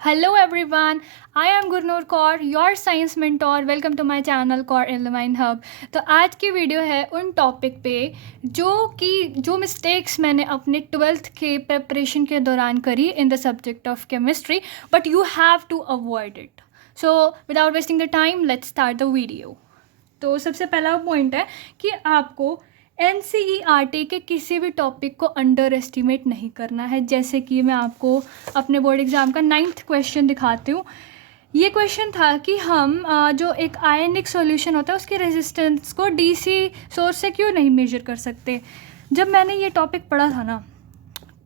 Hello everyone, I am Gurnoor Kaur, your science mentor. Welcome to my channel Kaur Illumine Hub. तो आज की video है उन topic पे जो मिस्टेक्स मैंने अपने 12th के प्रिपरेशन के दौरान करी in the subject of chemistry, but you have to avoid it. So without wasting the time let's start the video. तो सबसे पहला पॉइंट है कि आपको NCERT के किसी भी टॉपिक को अंडर एस्टिमेट नहीं करना है. जैसे कि मैं आपको अपने बोर्ड एग्ज़ाम का 9th क्वेश्चन दिखाती हूँ. ये क्वेश्चन था कि हम जो एक आयनिक सॉल्यूशन होता है उसके रेजिस्टेंस को DC सोर्स से क्यों नहीं मेजर कर सकते. जब मैंने ये टॉपिक पढ़ा था ना,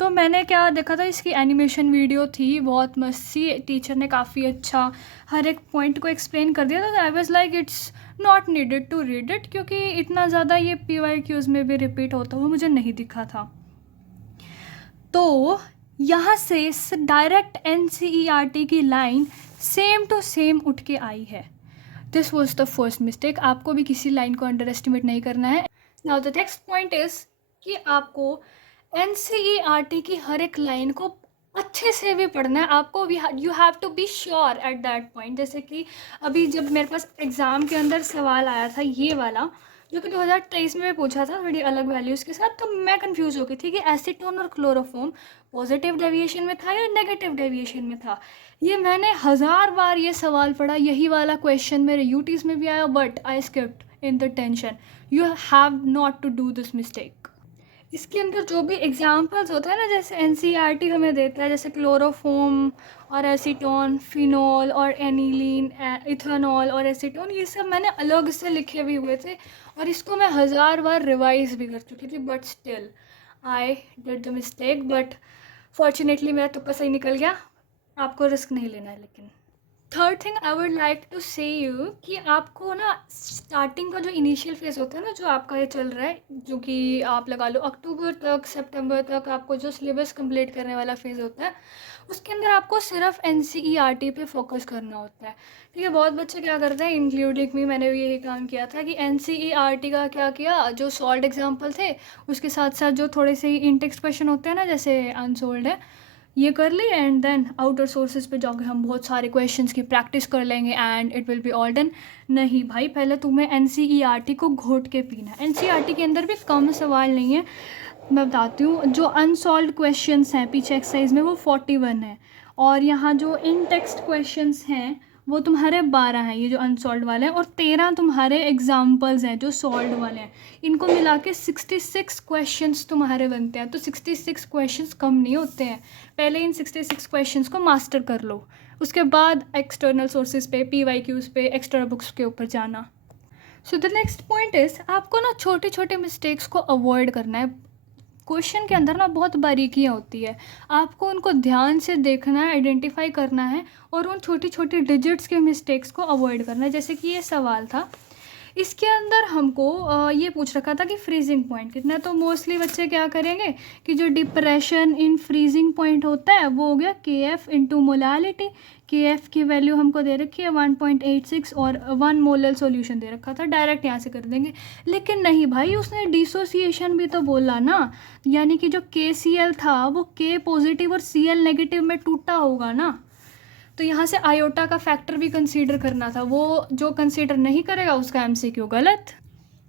तो मैंने क्या देखा था, इसकी एनिमेशन वीडियो थी, बहुत मस्त सी. टीचर ने काफ़ी अच्छा हर एक पॉइंट को एक्सप्लेन कर दिया था. I was like it's not needed to read it, क्योंकि इतना ज़्यादा ये PYQs में भी रिपीट होता हुआ मुझे नहीं दिखा था. तो यहाँ से डायरेक्ट NCERT की लाइन सेम टू सेम उठ के आई है. This was the first mistake. आपको भी किसी लाइन को अंडर एस्टिमेट नहीं करना है. Now the next point is कि आपको NCERT की हर एक लाइन को अच्छे से भी पढ़ना है. आपको you have to be sure at that point. जैसे कि अभी जब मेरे पास एग्ज़ाम के अंदर सवाल आया था ये वाला, जो कि 2023 में पूछा था थोड़ी अलग वैल्यूज़ के साथ, तो मैं कंफ्यूज हो गई थी कि एसीटोन और क्लोरोफॉर्म पॉजिटिव डेविएशन में था या नेगेटिव डेविएशन में था. ये मैंने 1000 बार ये सवाल पढ़ा. यही वाला क्वेश्चन मेरे UTs में भी आया, but I skipped in the tension. You have not to do this mistake. इसके अंदर जो भी एग्जांपल्स होते हैं ना, जैसे NCERT हमें देता है, जैसे क्लोरोफॉर्म और एसीटोन, फिनोल और एनिलीन, इथेनॉल और एसीटोन, ये सब मैंने अलग से लिखे भी हुए थे और इसको मैं 1000 बार रिवाइज भी कर चुकी थी. But still I did the mistake. But fortunately मेरा तुक्का सही निकल गया. आपको रिस्क नहीं लेना है. लेकिन third thing I would like to say you कि आपको ना स्टार्टिंग का जो इनिशियल फेज़ होता है ना, जो आपका ये चल रहा है, जो कि आप लगा लो अक्टूबर तक, सितंबर तक आपको जो सिलेबस कंप्लीट करने वाला फेज़ होता है, उसके अंदर आपको सिर्फ NCERT पे फोकस करना होता है. ठीक है. बहुत बच्चे क्या करते हैं, इंक्लूडिंग मी, मैंने भी यही काम किया था कि NCERT का क्या किया, जो सॉल्ड एग्जाम्पल थे उसके साथ साथ जो थोड़े से इन टेक्स्ट क्वेश्चन होते हैं ना, जैसे अनसोल्ड है, ये कर ली एंड देन आउटर सोर्सेज पे जाकर हम बहुत सारे क्वेश्चंस की प्रैक्टिस कर लेंगे and it will be all done. नहीं भाई, पहले तुम्हें NCERT को घोट के पीना है. NCERT के अंदर भी कम सवाल नहीं है. मैं बताती हूँ, जो अनसॉल्व क्वेश्चंस हैं पीछे एक्सरसाइज में वो 41 है, और यहाँ जो इन टेक्स्ट क्वेश्चंस हैं वो तुम्हारे 12 हैं, ये जो अनसॉल्व वाले हैं, और 13 तुम्हारे एग्जाम्पल्स हैं जो सॉल्व वाले हैं. इनको मिला के 66 क्वेश्चंस तुम्हारे बनते हैं. तो 66 क्वेश्चंस कम नहीं होते हैं. पहले इन 66 क्वेश्चंस को मास्टर कर लो, उसके बाद एक्सटर्नल सोर्सेज पे, PYQs पे, एक्स्ट्रा बुक्स के ऊपर जाना. So the next point is आपको ना छोटे छोटे मिस्टेक्स को अवॉइड करना है. क्वेश्चन के अंदर ना बहुत बारीकियाँ होती है, आपको उनको ध्यान से देखना है, आइडेंटिफाई करना है और उन छोटी छोटी डिजिट्स के मिस्टेक्स को अवॉइड करना है. जैसे कि ये सवाल था, इसके अंदर हमको ये पूछ रखा था कि फ्रीजिंग पॉइंट कितना है. तो मोस्टली बच्चे क्या करेंगे कि जो डिप्रेशन इन फ्रीजिंग पॉइंट होता है वो हो गया KF इंटू मोलालिटी. KF की वैल्यू हमको दे रखी है 1.86 और 1 मोलल सॉल्यूशन दे रखा था. डायरेक्ट यहाँ से कर देंगे. लेकिन नहीं भाई, उसने डिसोसिएशन भी तो बोला ना, यानी कि जो KCl था वो K पॉजिटिव और Cl नेगेटिव में टूटा होगा ना. तो यहाँ से आयोटा का फैक्टर भी कंसीडर करना था. वो जो कंसीडर नहीं करेगा उसका MCQ गलत.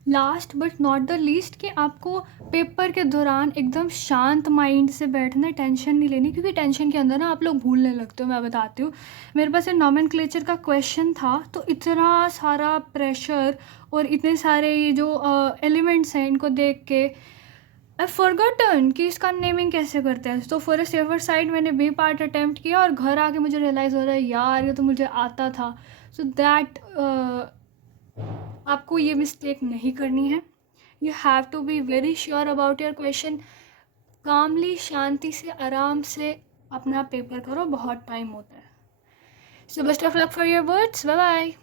Last but not the least कि आपको पेपर के दौरान एकदम शांत माइंड से बैठना है, टेंशन नहीं लेनी, क्योंकि टेंशन के अंदर ना आप लोग भूलने लगते हो. मैं बताती हूँ, मेरे पास एक नॉमेनक्लेचर का क्वेश्चन था, तो इतना सारा प्रेशर और इतने सारे ये जो एलिमेंट्स हैं इनको देख के आई फॉरगॉटन कि इसका नेमिंग कैसे करते हैं. तो फॉर अ सेफर साइड मैंने B पार्ट अटैम्प्ट किया और घर आके मुझे रियलाइज़ हो रहा है यार ये तो मुझे आता था. सो दैट आपको ये मिस्टेक नहीं करनी है. You have to be very sure about your question. कामली, शांति से, आराम से अपना पेपर करो, बहुत टाइम होता है. So best of luck for your words. Bye bye.